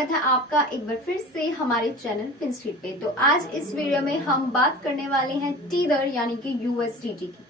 स्वागत है आपका एक बार फिर से हमारे चैनल फिनस्ट्रीट पे। तो आज इस वीडियो में हम बात करने वाले हैं टीदर यानी कि यूएसडीटी की,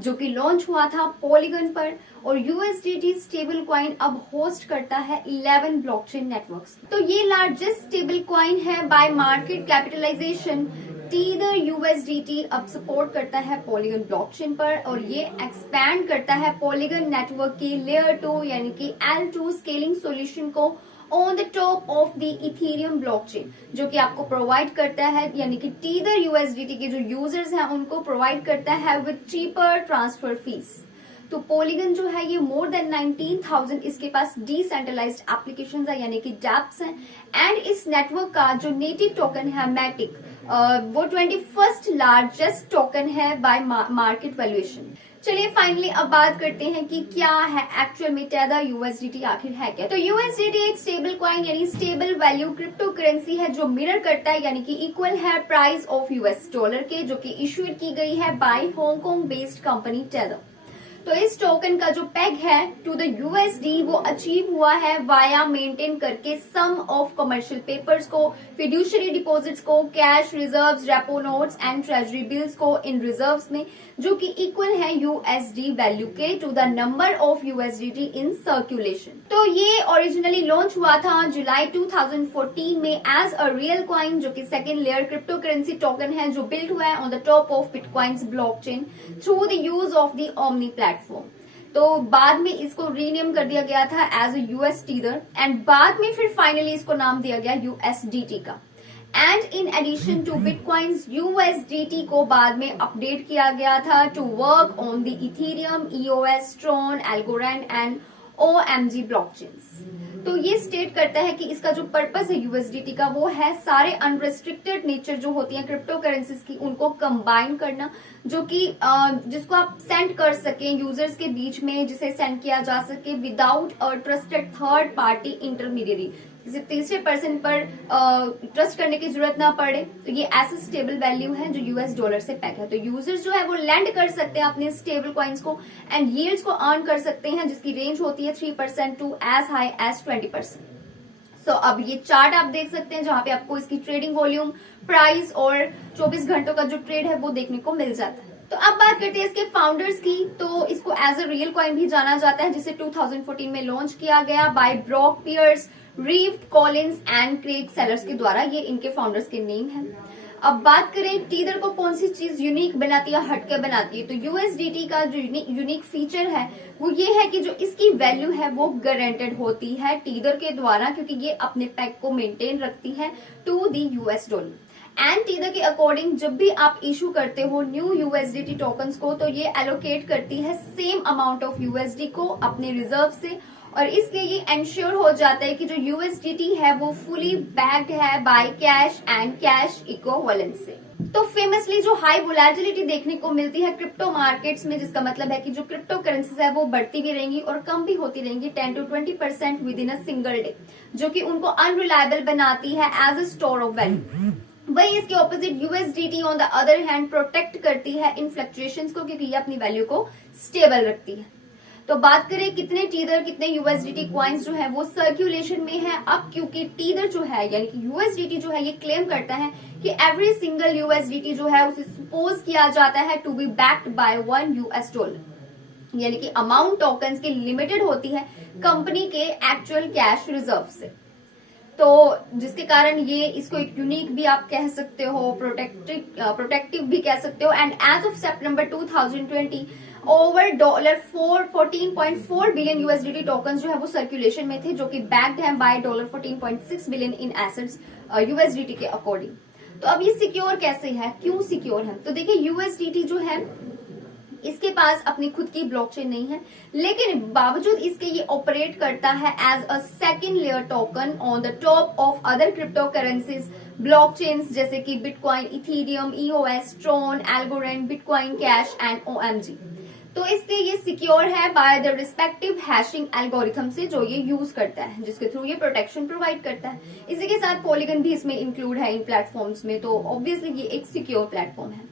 जो कि लॉन्च हुआ था पॉलीगन पर। और यूएसडीटी स्टेबल कॉइन अब होस्ट करता है 11 ब्लॉकचेन नेटवर्क्स। तो ये लार्जेस्ट स्टेबल कॉइन है by market capitalisation. Tether USDT अब सपोर्ट करता है पॉलीगन ब्लॉकचेन पर और ये एक्सपैंड करता है पॉलीगन नेटवर्क की लेयर 2 यानी कि L2 स्केलिंग सॉल्यूशन को on the top of the Ethereum blockchain, जो कि आपको प्रोवाइड करता है, यानी कि टीदर यूएसडीटी के जो यूजर्स हैं उनको प्रोवाइड करता है विद चीपर ट्रांसफर फीस। तो पॉलीगन जो है ये मोर देन 19,000 इसके पास डिसेंट्रलाइज्ड एप्लीकेशंस है यानी कि डैप्स हैं। एंड इस नेटवर्क का जो नेटिव टोकन है मैटिक, वो 21st लार्जेस्ट टोकन है बाय मार्केट वैल्यूएशन। चलिए फाइनली अब बात करते हैं कि क्या है एक्चुअल में टेदर यूएसडीटी आखिर है क्या। तो यूएसडीटी एक स्टेबल कॉइन यानी स्टेबल वैल्यू क्रिप्टो करेंसी है जो मिरर करता है यानी कि इक्वल है प्राइस ऑफ यूएस डॉलर के, जो कि इश्यूड की गई है by Hong Kong based company Tether. तो इस टोकन का जो पेग है टू द यूएसडी वो अचीव हुआ है वाया मेंटेन करके सम ऑफ कमर्शियल पेपर्स को, फिड्यूशरी डिपॉजिट्स को, cash reserves, repo notes and treasury bills को इन रिजर्व्स में, जो कि इक्वल है यूएसडी वैल्यू के to the number of USDT in circulation. तो ये ओरिजिनली लॉन्च हुआ था जुलाई 2014 में एज अ रियल कॉइन, जो कि second layer crypto currency token है जो बिल्ट हुआ है on the top of bitcoins blockchain through the use of the omni platform. तो बाद में इसको रीनेम कर दिया गया था एज यूएस टीदर एंड बाद में फिर फाइनली इसको नाम दिया गया यूएसडीटी का। And in addition to bitcoins USDT को बाद में अपडेट किया गया था to work on the Ethereum, EOS, Tron, Algorand and OMG blockchains. तो ये स्टेट करता है कि इसका जो पर्पस है यूएसडीटी का वो है सारे अनरेस्ट्रिक्टेड नेचर जो होती है क्रिप्टो करेंसीज की उनको कंबाइन करना, जो कि जिसको आप सेंड कर सकें यूजर्स के बीच में, जिसे सेंड किया जा सके without a trusted third party intermediary, किसी तीसरे पर्सन पर ट्रस्ट करने की जरूरत ना पड़े। तो ये ऐसा स्टेबल वैल्यू है जो यूएस डॉलर से पैक है। तो यूजर्स जो है वो लैंड कर सकते हैं अपने स्टेबल कॉइन्स को एंड यील्ड्स को अर्न कर सकते हैं, जिसकी रेंज होती है 3% टू एज हाई एज 20%। सो अब ये चार्ट आप देख सकते हैं जहां पे आपको इसकी ट्रेडिंग वॉल्यूम, प्राइस और 24 घंटों का जो ट्रेड है वो देखने को मिल जाता है। तो अब बात करते हैं इसके फाउंडर्स की। तो इसको एज अ रियल कॉइन भी जाना जाता है, जिसे 2014 में लॉन्च किया गया by Brock Pierce, Reeve Collins and Craig Sellers के द्वारा। ये इनके फाउंडर्स के नेम है। अब बात करें टीदर को कौन सी चीज यूनिक बनाती है, हटके बनाती है, तो यूएसडीटी का जो यूनिक फीचर है वो ये है कि जो इसकी वैल्यू है वो गारंटेड होती है टीदर के द्वारा, क्योंकि ये अपने पैक को मेंटेन रखती है to the US dollar. And Tether के अकॉर्डिंग जब भी आप इशू करते हो न्यू यूएसडीटी टोकन्स को, तो ये एलोकेट करती है सेम अमाउंट ऑफ यूएसडी को अपने रिजर्व से, और इसलिए ये एंश्योर हो जाता है कि जो यूएसडीटी है वो फुली बैक्ड है by cash and cash equivalent से। तो फेमसली जो हाई वोलेटिलिटी देखने को मिलती है क्रिप्टो मार्केट्स में, जिसका मतलब है कि जो क्रिप्टो करेंसीज है वो बढ़ती भी रहेंगी और कम भी होती रहेंगी 10 to 20% within a single day, जो कि उनको अनरिलायबल बनाती है as a store of value. वही इसके opposite USDT on the other hand protect करती है इन फ्लक्चुएशंस को, क्योंकि ये अपनी वैल्यू को स्टेबल रखती है। तो बात करें कितने टीदर, कितने यूएसडीटी क्वाइंस जो है वो सर्कुलेशन में है अब, क्योंकि टीदर जो है यानी कि यूएसडीटी जो है ये क्लेम करता है कि एवरी सिंगल यूएसडीटी जो है उसे सपोज किया जाता है टू बी बैक्ड बाय $1, यानी कि अमाउंट टोकन्स की लिमिटेड होती है कंपनी के एक्चुअल कैश रिजर्व से। तो जिसके कारण ये इसको एक यूनिक भी आप कह सकते हो, प्रोटेक्टिव भी कह सकते हो। And as of September 2020 over $14.4 billion USDT token जो है वो सर्कुलेशन में थे, जो कि बैक्ड है by $14.6 billion in assets USDT के अकॉर्डिंग। तो अब ये सिक्योर कैसे है, क्यों सिक्योर है? तो देखिए यूएसडीटी जो है इसके पास अपनी खुद की ब्लॉकचेन नहीं है, लेकिन बावजूद इसके ये ऑपरेट करता है as a second layer token on the top of other cryptocurrencies blockchains, जैसे कि bitcoin, Ethereum, EOS, Tron, Algorand, bitcoin cash and OMG. तो इसलिए ये सिक्योर है by the respective hashing algorithm से जो ये यूज करता है, जिसके थ्रू ये प्रोटेक्शन प्रोवाइड करता है। इसी के साथ पॉलीगन भी इसमें इंक्लूड है इन प्लेटफॉर्म्स में, तो ऑब्वियसली ये एक सिक्योर प्लेटफॉर्म है।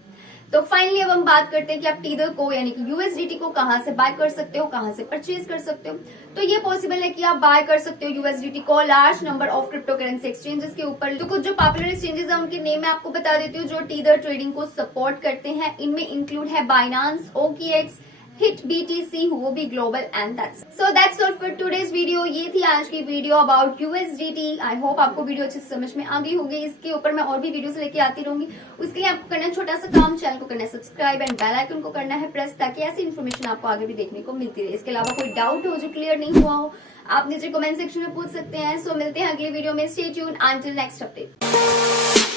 तो फाइनली अब हम बात करते हैं कि आप टीदर को यानी कि यूएसडीटी को कहां से बाय कर सकते हो, कहां से परचेज कर सकते हो। तो ये पॉसिबल है कि आप बाय कर सकते हो यूएसडीटी को large number of crypto currency exchanges के ऊपर। तो कुछ जो पॉपुलर एक्सचेंजेस है उनके नेम मैं आपको बता देती हूँ जो टीदर ट्रेडिंग को सपोर्ट करते हैं। इनमें इंक्लूड है Binance, OKX, hit BTC, Huobi global and that's all for today's video. ये थी आज की video about USDT. I hope आपको वीडियो अच्छे से समझ में आ गई होगी। इसके ऊपर मैं और भी वीडियोस लेके आती रहूंगी। उसके लिए आपको करना है छोटा सा काम, चैनल को करना है सब्सक्राइब एंड बेल आइकन को करना है प्रेस, ताकि ऐसी इन्फॉर्मेशन आपको आगे भी देखने को मिलती रहे। इसके अलावा कोई डाउट हो जो क्लियर नहीं हुआ हो आप नीचे कमेंट सेक्शन में पूछ सकते हैं। सो मिलते हैं अगली वीडियो में। Stay tuned until next update.